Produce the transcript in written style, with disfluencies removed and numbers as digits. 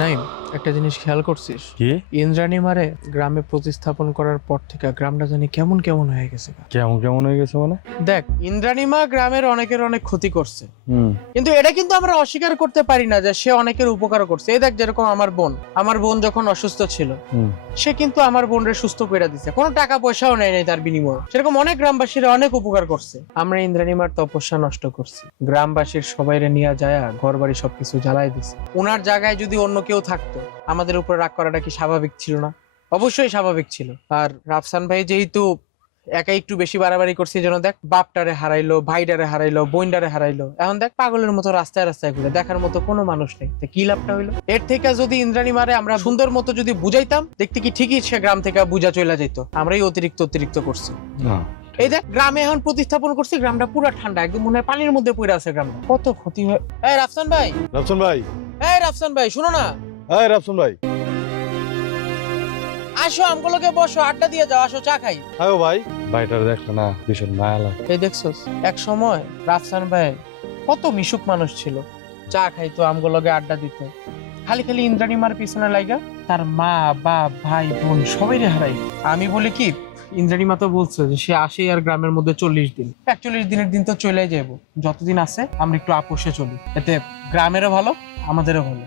নাইম, একটা জিনিস খেয়াল করছিস? কি? ইন্দ্রাণী মারে গ্রামে প্রতিস্থাপন করার পর থেকে গ্রামটা জানি কেমন কেমন হয়ে গেছে। কেমন কেমন হয়ে গেছে মানে? দেখ, ইন্দ্রাণী মা গ্রামের অনেকের অনেক ক্ষতি করছে, হুম। কিন্তু এটা কিন্তু আমরা অস্বীকার করতে পারি না যে সে অনেকের উপকার করছে। এই দেখ, যেরকম আমার বোন যখন অসুস্থ ছিল, হুম। সে কিন্তু আমার বোনরে সুস্থ করে দিছে, কোনো টাকা পয়সাও নেয় নাই তার বিনিময়ে। সেরকম অনেক গ্রামবাসীরা অনেক উপকার করছে। আমরা ইন্দ্রাণী মার তপস্যা নষ্ট করছি, গ্রামবাসীর সবাইরে নিয়ে যায় ঘর বাড়ি সবকিছু জ্বালাই দিছে। ওনার জায়গায় যদি অন্য কেউ থাকতো, আমাদের উপর রাগ করাটা কি স্বাভাবিক ছিল না? অবশ্যই স্বাভাবিক ছিল। আর রাফসান ভাই যেহেতু একা একটু বেশি বাড়াবাড়ি করছে, যেন দেখ বাপটারে হারাইলো, ভাইটারে হারাইলো, বোনটারে হারাইলো, এখন দেখ পাগলের মতো রাস্তায় রাস্তায় ঘুরে, দেখার মতো কোনো মানুষ নেই। তো কি লাভটা হইলো? এর থেকে যদি ইন্দ্রাণী মারে আমরা সুন্দর মতো যদি বুঝাইতাম, দেখতে কি ঠিকই সে গ্রাম থেকে বুঝা চলে যেত। আমরাই অতিরিক্ত করছি। না। এই দেখ, গ্রামে এখন প্রতিস্থাপন করছি, গ্রামটা পুরো ঠান্ডা, একদম মনে হয় পানির মধ্যে পড়ে আছে গ্রামটা। কত ক্ষতি হয়। এই রাফসান ভাই, রাফসান ভাই, শুনো না, এই রাফসান ভাই, আসো আমগুলোকে বসো, আড্ডা দিয়ে যাও, আসো চা খাই। হ্যাঁ ভাই। ভাইটার দেখলে না ভীষণ মায়া লাগে। এই দেখছোস, এক সময় রাফসান ভাই কত মিশুক মানুষ ছিল, চা খাইতো, আমগুলোকে আড্ডা দিত। খালি খালি ইন্দ্রাণী মার পিছনে লাগা তার মা বাপ ভাই বোন সবাই হারাই। আমি বলি কি, ইন্দ্রাণী মা তো বলছে যে সে আসে আর গ্রামের মধ্যে 40 দিন, 41 দিনের দিন তো চলে যাবো। যতদিন আছে আমরা একটু আপোষে চলি, এতে গ্রামেরও ভালো, আমাদেরও ভালো।